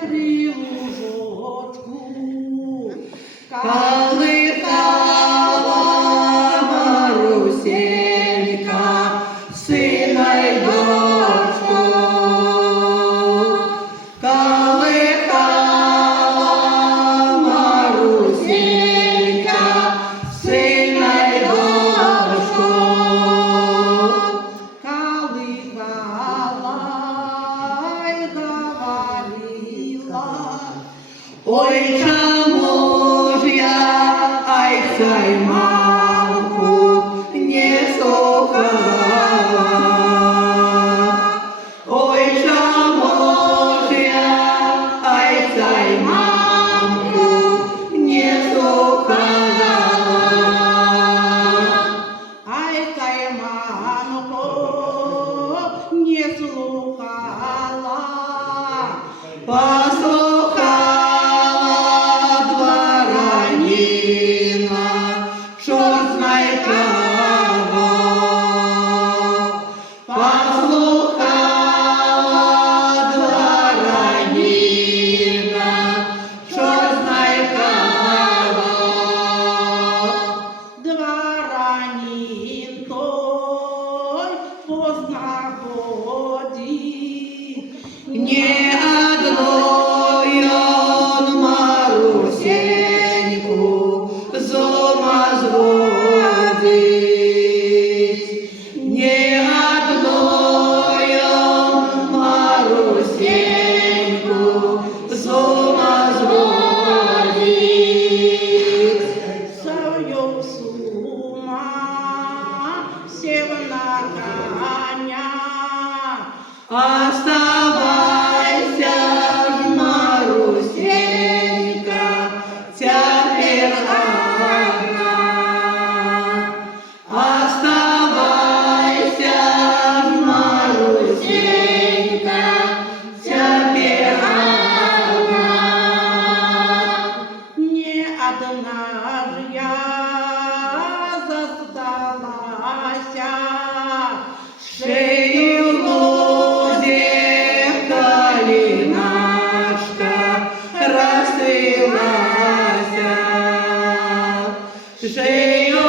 При лужочку Калитала Марусенька, сина й дочку. Калитала Марусенька, сина й дочку. Каликала й говорила: Ой, чому ж я, ай, сайманку не слухала? Ой, чому ж я, ай, сайманку не слухала? Ай, Тайманко, не слухала. Послухала дворянина, чорт знає кого. Послухала дворянина, чорт знає кого. Дворянин той познаходить Не одной он Марусеньку з ума зводить. Не одной он Марусеньку з ума зводить. свою сума сев на коня. Оставайся ж, Марусенька, теперь одна. Оставайся ж, Марусенька, теперь одна. Не одна ж я засталася, Шею лозе калиначка расцвелася. Шею